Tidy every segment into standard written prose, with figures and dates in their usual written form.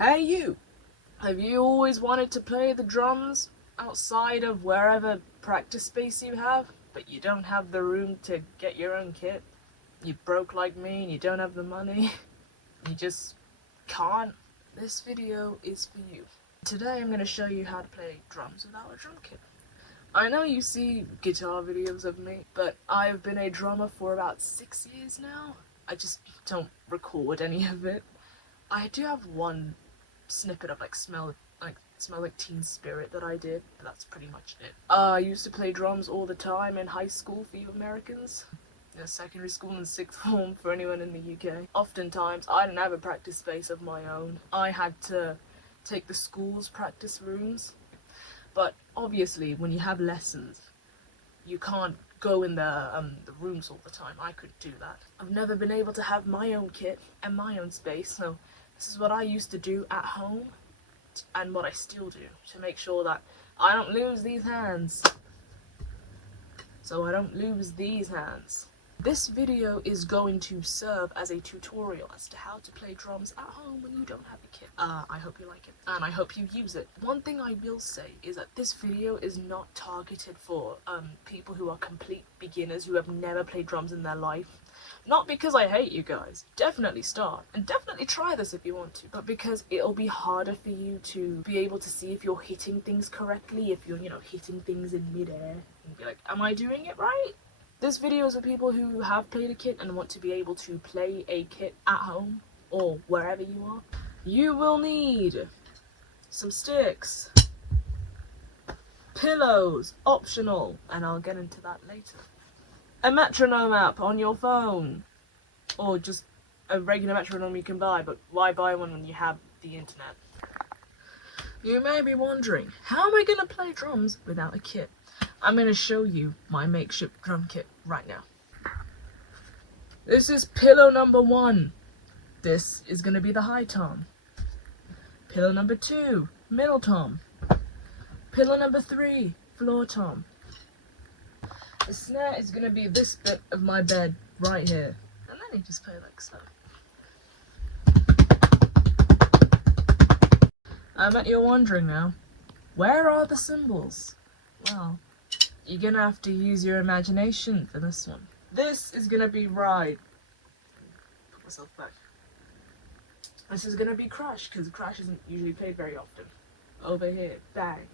Hey you! Have you always wanted to play the drums outside of wherever practice space you have, but you don't have the room to get your own kit? You broke like me and you don't have the money. You just can't? This video is for you. Today I'm going to show you how to play drums without a drum kit. I know you see guitar videos of me, but I've been a drummer for about 6 years now. I just don't record any of it. I do have one snippet of Smell Like Teen Spirit that I did, but that's pretty much it. I used to play drums all the time in high school for you Americans. Secondary school and sixth form for anyone in the UK. Oftentimes, I didn't have a practice space of my own. I had to take the school's practice rooms. But obviously, when you have lessons, you can't go in the rooms all the time. I couldn't do that. I've never been able to have my own kit and my own space, so this is what I used to do at home, and what I still do, to make sure that I don't lose these hands. So I don't lose these hands. This video is going to serve as a tutorial as to how to play drums at home when you don't have a kit. I hope you like it, and I hope you use it. One thing I will say is that this video is not targeted for people who are complete beginners who have never played drums in their life. Not because I hate you guys. Definitely start, and definitely try this if you want to, but because it'll be harder for you to be able to see if you're hitting things correctly, if you're, hitting things in midair, and be like, am I doing it right? This video is for people who have played a kit and want to be able to play a kit at home, or wherever you are. You will need some sticks, pillows, optional, and I'll get into that later. A metronome app on your phone, or just a regular metronome you can buy, but why buy one when you have the internet? You may be wondering, how am I going to play drums without a kit? I'm going to show you my makeshift drum kit right now. This is pillow number 1. This is going to be the high tom. Pillow number 2, middle tom. Pillow number 3, floor tom. The snare is going to be this bit of my bed right here. And then you just play like so. I bet you're wondering now, where are the cymbals? Well, you're going to have to use your imagination for this one. This is going to be right. Put myself back. This is going to be crash, because crash isn't usually played very often. Over here, bang.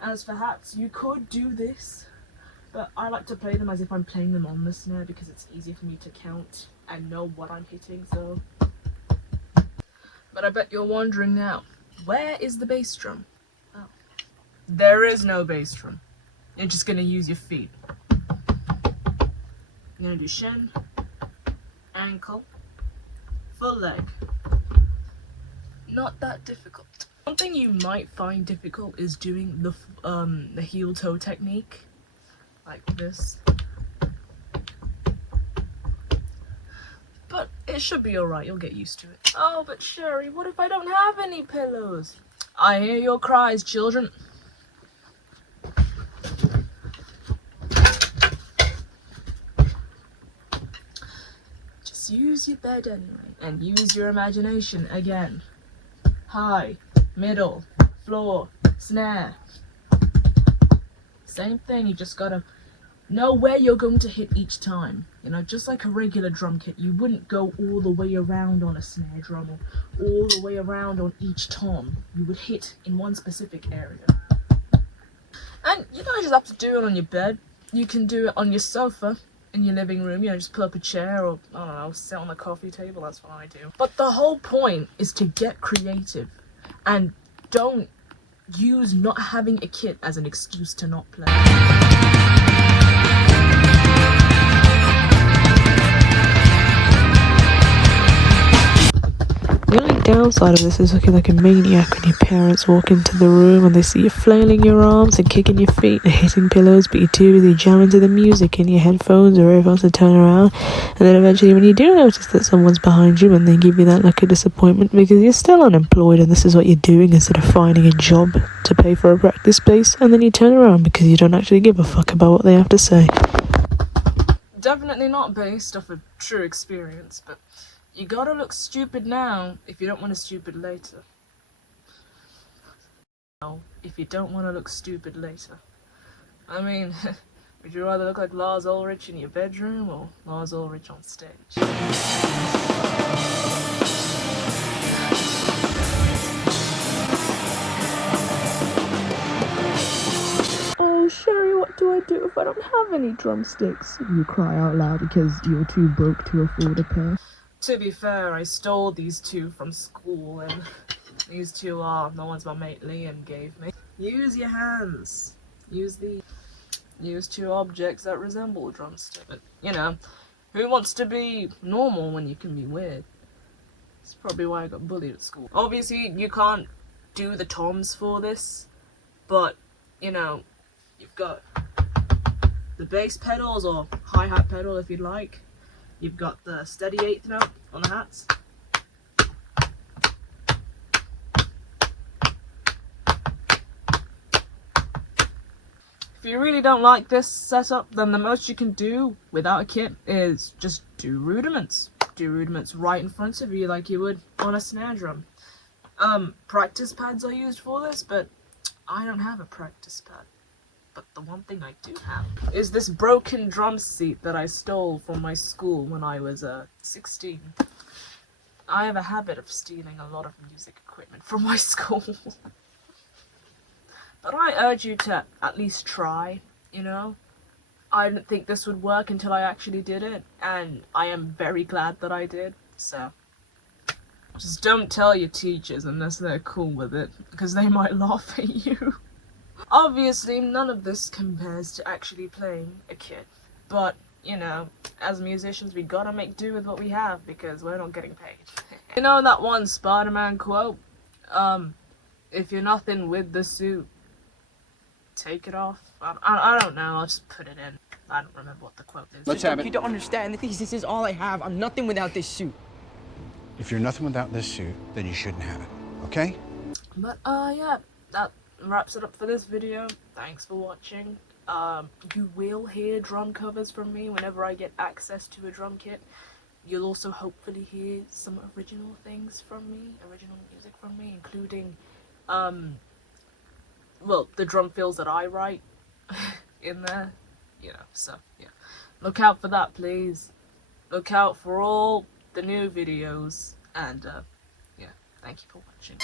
As for hats, you could do this, but I like to play them as if I'm playing them on the snare because it's easier for me to count and know what I'm hitting, so. But I bet you're wondering now, where is the bass drum? Oh. There is no bass drum. You're just gonna use your feet. You're gonna do shin, ankle, full leg. Not that difficult. One thing you might find difficult is doing the heel toe technique. Like this. But it should be alright, you'll get used to it. Oh, but Sherry, what if I don't have any pillows? I hear your cries, children. Just use your bed anyway, and use your imagination again. High, middle, floor, snare. Same thing, you just gotta know where you're going to hit each time. Just like a regular drum kit, you wouldn't go all the way around on a snare drum or all the way around on each tom. You would hit in one specific area. And you don't just have to do it on your bed. You can do it on your sofa in your living room. Just pull up a chair or, I don't know, sit on the coffee table. That's what I do. But the whole point is to get creative and don't use not having a kit as an excuse to not play. The only downside of this is looking like a maniac when your parents walk into the room and they see you flailing your arms and kicking your feet and hitting pillows, but you're too busy jamming to the music in your headphones or wherever else to turn around. And then eventually when you do notice that someone's behind you and they give you that look of disappointment because you're still unemployed and this is what you're doing instead of finding a job to pay for a practice space, and then you turn around because you don't actually give a fuck about what they have to say. Definitely not based off a true experience, but You gotta look stupid now if you don't want to stupid later. If you don't want to look stupid later. I mean, would you rather look like Lars Ulrich in your bedroom or Lars Ulrich on stage? Oh, Sherry, what do I do if I don't have any drumsticks? You cry out loud because you're too broke to afford a pair. To be fair, I stole these two from school, and these two are the ones my mate Liam gave me. Use your hands. Use two objects that resemble a drumstick. But, you know, who wants to be normal when you can be weird? That's probably why I got bullied at school. Obviously, you can't do the toms for this, but, you know, you've got the bass pedals, or hi-hat pedal if you'd like. You've got the steady eighth note on the hats. If you really don't like this setup, then the most you can do without a kit is just do rudiments. Do rudiments right in front of you like you would on a snare drum. Practice pads are used for this, but I don't have a practice pad. But the one thing I do have is this broken drum seat that I stole from my school when I was 16. I have a habit of stealing a lot of music equipment from my school. But I urge you to at least try, you know? I didn't think this would work until I actually did it, and I am very glad that I did, so. Just don't tell your teachers unless they're cool with it, because they might laugh at you. Obviously, none of this compares to actually playing a kit, but, you know, as musicians, we gotta make do with what we have, because we're not getting paid. You know that one Spider-Man quote? If you're nothing with the suit, take it off. I don't know, I'll just put it in. I don't remember what the quote is. Let's have it. You don't understand. The thing is, this is all I have. I'm nothing without this suit. If you're nothing without this suit, then you shouldn't have it, okay? But, yeah, that wraps it up for this video. Thanks for watching. You will hear drum covers from me whenever I get access to a drum kit. You'll also hopefully hear some original things from me, original music from me, including, well, the drum fills that I write in there, you know, so, yeah. Look out for that, please. Look out for all the new videos, and, yeah, thank you for watching.